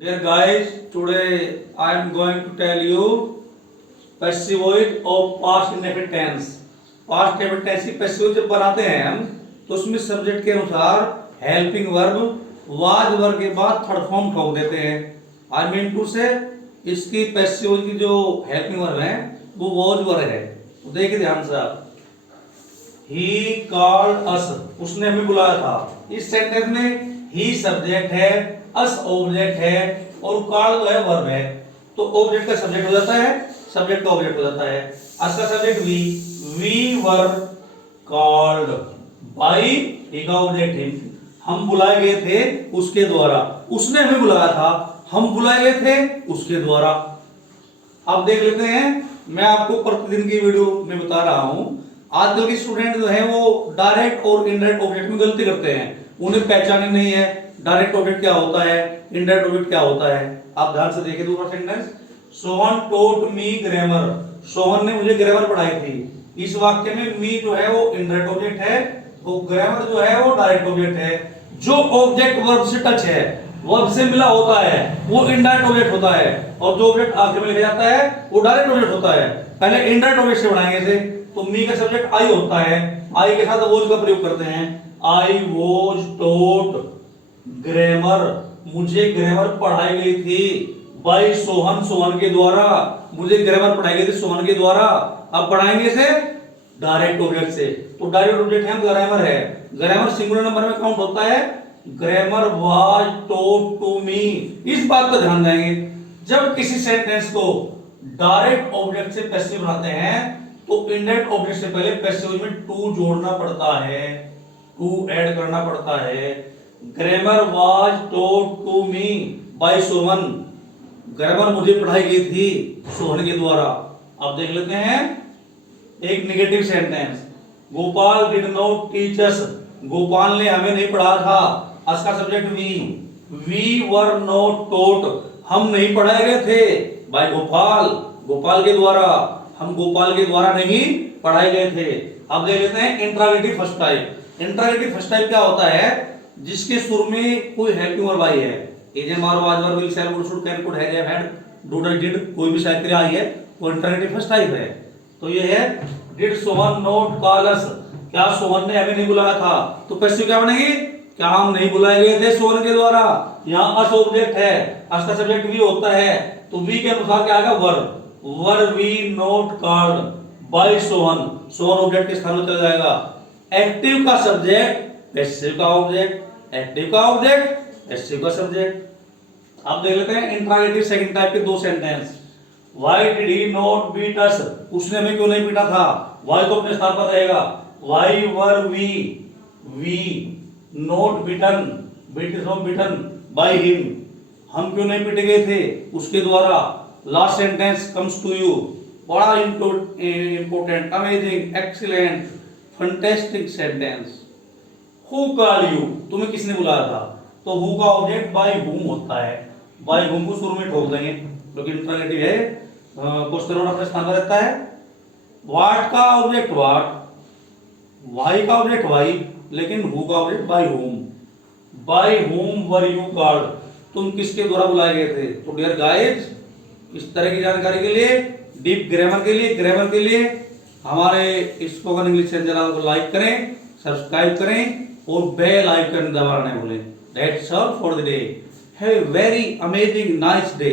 Dear guys, today I am going to tell you passive voice of past indefinite tense. Past indefinite tense की passive voice जब बनाते हैं हम तो उसमें सब्जेक्ट के अनुसार हेल्पिंग वर्ब वाज वर्ब के बाद थर्ड फॉर्म ठोक देते हैं। आई मीन टू से इसकी पैसिवॉइड की जो हेल्पिंग वर्ब है वो वॉज वर्ब है। तो देखिए ध्यान से आप, ही कॉल्ड अस, उसने हमें बुलाया था। इस सेंटेंस में ही सब्जेक्ट है, अस ऑब्जेक्ट है और कॉल्ड जो है वर्ब है। तो ऑब्जेक्ट का सब्जेक्ट हो जाता है, सब्जेक्ट का ऑब्जेक्ट हो जाता है। अस का subject we were called by, he का ऑब्जेक्ट हिम, हम बुलाए गए थे उसके द्वारा। उसने हमें बुलाया था, हम बुलाए गए थे उसके द्वारा। अब देख लेते हैं, मैं आपको प्रतिदिन की वीडियो में बता रहा हूं। आजकल के स्टूडेंट जो है वो डायरेक्ट और इनडायरेक्ट ऑब्जेक्ट में गलती करते हैं, उन्हें पहचान ही नहीं है डायरेक्ट ऑब्जेक्ट क्या होता है, इनडायरेक्ट ऑब्जेक्ट क्या होता है। आप ध्यान से देखिए दूसरा सेंटेंस, सोहन टोट मी ग्रामर, सोहन ने मुझे ग्रामर पढ़ाई थी। इस वाक्य में मी जो है वो इनडायरेक्ट ऑब्जेक्ट है, वो ग्रामर जो है वो डायरेक्ट ऑब्जेक्ट है। जो ऑब्जेक्ट वर्ब से टच है, वर्ब से मिला होता है, वो इनडायरेक्ट ऑब्जेक्ट होता है, और जो ऑब्जेक्ट आगे में लिखा जाता है वो डायरेक्ट ऑब्जेक्ट होता है। पहले इनडायरेक्ट ऑब्जेक्ट से बनाएंगे इसे, तो मी का सब्जेक्ट आई होता है, आई के साथ वॉज का प्रयोग करते हैं। आई वॉज टोट ग्रामर, मुझे ग्रामर पढ़ाई गई थी बाय सोहन, सोहन के द्वारा, मुझे ग्रामर पढ़ाई गई थी सोहन के द्वारा। अब पढ़ाएंगे इसे डायरेक्ट ऑब्जेक्ट से, तो डायरेक्ट ऑब्जेक्ट है ग्रामर है। ग्रामर सिंगुलर नंबर में काउंट होता है, grammar was taught to me. इस बात का ध्यान देंगे, जब किसी सेंटेंस को डायरेक्ट ऑब्जेक्ट से पैसिव बनाते हैं तो इनडायरेक्ट ऑब्जेक्ट से पहले पैसिव में टू जोड़ना पड़ता है, टू ऐड करना पड़ता है। Grammar was taught to me by Sohan, grammar मुझे पढ़ाई गई थी सोहन के द्वारा। अब देख लेते हैं एक negative sentence, Gopal did not teach us, Gopal ने हमें नहीं पढ़ा था। अस का सब्जेक्ट वी वर नॉट टोट, हम नहीं पढ़ाए गए थे बाय गोपाल, गोपाल के द्वारा, हम गोपाल के द्वारा नहीं पढ़ाए गए थे। अब देख लेते हैं interrogative first type. Interrogative first type क्या होता है, जिसके शुरू में कोई हेल्पिंग वर्ब आई है, इज मारो आज verb will shell would should can could has had do does did, कोई भी सहायक क्रिया आई है वो इंट्रोगेटिव फर्स्ट टाइप है। तो ये है डिड सोहन नॉट कॉल अस, क्या सोहन ने हमें नहीं बुलाया था। तो पैसिव क्या बनेगी, क्या हम नहीं बुलाए गए थे सोहन के द्वारा। यहाँ अस ऑब्जेक्ट है, अस का सब्जेक्ट वी होता है, तो वी के अनुसार क्या आएगा verb, were we not called by Sohan, Sohan object के स्थान में चला जाएगा। एक्टिव का सब्जेक्ट पैसिव का ऑब्जेक्ट, एक्टिव का ऑब्जेक्ट पैसिव का सब्जेक्ट। अब देख लेते हैं इंट्रोगेटिव सेकंड टाइप के दो sentence. Why did he not beat us, उसने हमें क्यों नहीं पीटा था। व्हाई तो अपने स्थान पर रहेगा, why were we not beaten, beat is not beaten by him, हम क्यों नहीं पीटे गए थे उसके द्वारा। Last sentence comes to you, बड़ा important, amazing, excellent, fantastic sentence. Who call you, तुम्हें किसने बुलाया था। तो हु का ऑब्जेक्ट बाय हुम होता है, बाय हुम को शुरू में ठोक देंगे क्योंकि इंट्रोगेटिव है, क्वेश्चन वर्ड अपने स्थान पर रहता है। व्हाट का ऑब्जेक्ट व्हाट, व्हाई का ऑब्जेक्ट व्हाई, लेकिन हु का object by whom. By whom were you called, तुम किसके द्वारा बुलाए गए थे। तो डियर गाइस, इस तरह की जानकारी के लिए, डीप ग्रामर के लिए, ग्रामर के लिए हमारे स्पोकन इंग्लिश चैनल को लाइक करें, सब्सक्राइब करें और बेल आइकन दबाना नहीं भूलें। That's all for the day. Have a very amazing nice day.